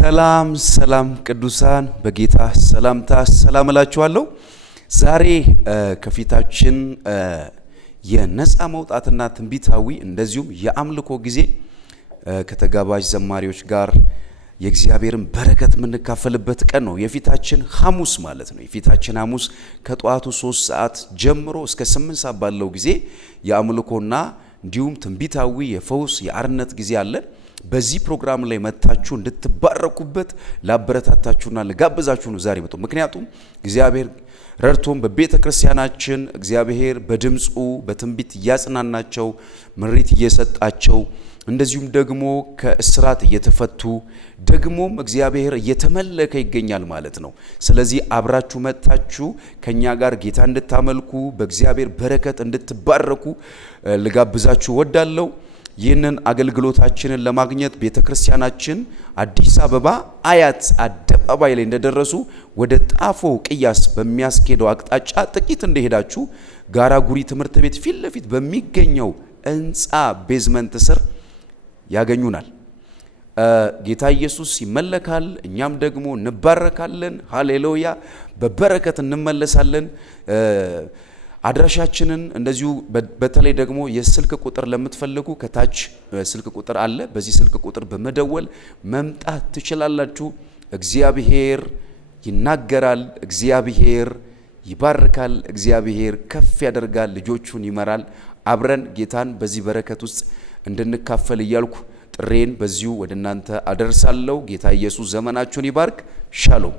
ሰላም ሰላም ቅዱሳን በጌታ ሰላምታ ሰላም እላችኋለሁ። ዛሬ ከፊታችን የነፃ መውጣትና ትንቢታዊ እንደዚሁም የአምልኮ ጊዜ ከተጋባዥ ዘማሪዎች ጋር የእግዚአብሔርን በረከት የምንካፈልበት ቀን ነው። የፊታችን ሐሙስ ማለት ነው። የፊታችን ሐሙስ ከጧቱ 3 ሰዓት ጀምሮ እስከ 8 ሰዓት ባለው ጊዜ የአምልኮና እንዲሁም ትንቢታዊ የፈውስ የአርነት ጊዜ አለ። በዚህ ፕሮግራም ላይ መታችሁ እንድትባረኩበት ላበረታታችሁና ለጋብዛችሁ ነው ዛሬ መጥቶ። ምክንያቱም እግዚአብሔር ረድቶን በቤተ ክርስቲያናችን እግዚአብሔር በድምጹ በትንቢት እያጽናናቸው ምሪት እየሰጣቸው እንደዚሁም ደግሞ ከእስራት እየተፈቱ ደግሞም እግዚአብሔር እየተመለከ ይገኛል ማለት ነው። ስለዚህ አብራችሁ መጥታችሁ ከኛ ጋር ጌታ እንድታመልኩ በእግዚአብሔር በረከት እንድትባረኩ ልጋብዛችሁ ወዳለው። ይህንን አገልግሎታችንን ለማግኘት ቤተክርስቲያናችን አዲስ አበባ አያት አደባባይ ላይ እንደደረሱ ወደ ጣፎ ቅያስ በሚያስኬደው አቅጣጫ ጥቂት እንደሄዳችሁ ጋራ ጉሪ ትምህርት ቤት ፊት ለፊት በሚገኘው ሕንፃ ቤዝመንት ስር ያገኙናል። ጌታ ኢየሱስ ይመለካል፣ እኛም ደግሞ እንባረካለን። ሃሌሉያ! በበረከት እንመለሳለን። አድራሻችንን እንደዚሁ በተለይ ደግሞ የስልክ ቁጥር ለምትፈልጉ ከታች ስልክ ቁጥር አለ። በዚህ ስልክ ቁጥር በመደወል መምጣት ትችላላችሁ። እግዚአብሔር ይናገራል፣ እግዚአብሔር ይባርካል፣ እግዚአብሔር ከፍ ያደርጋል፣ ልጆቹን ይመራል። አብረን ጌታን በዚህ በረከት ውስጥ እንድንካፈል እያልኩ ጥሬን በዚሁ ወደ እናንተ አደርሳለሁ። ጌታ ኢየሱስ ዘመናችሁን ይባርክ። ሻሎም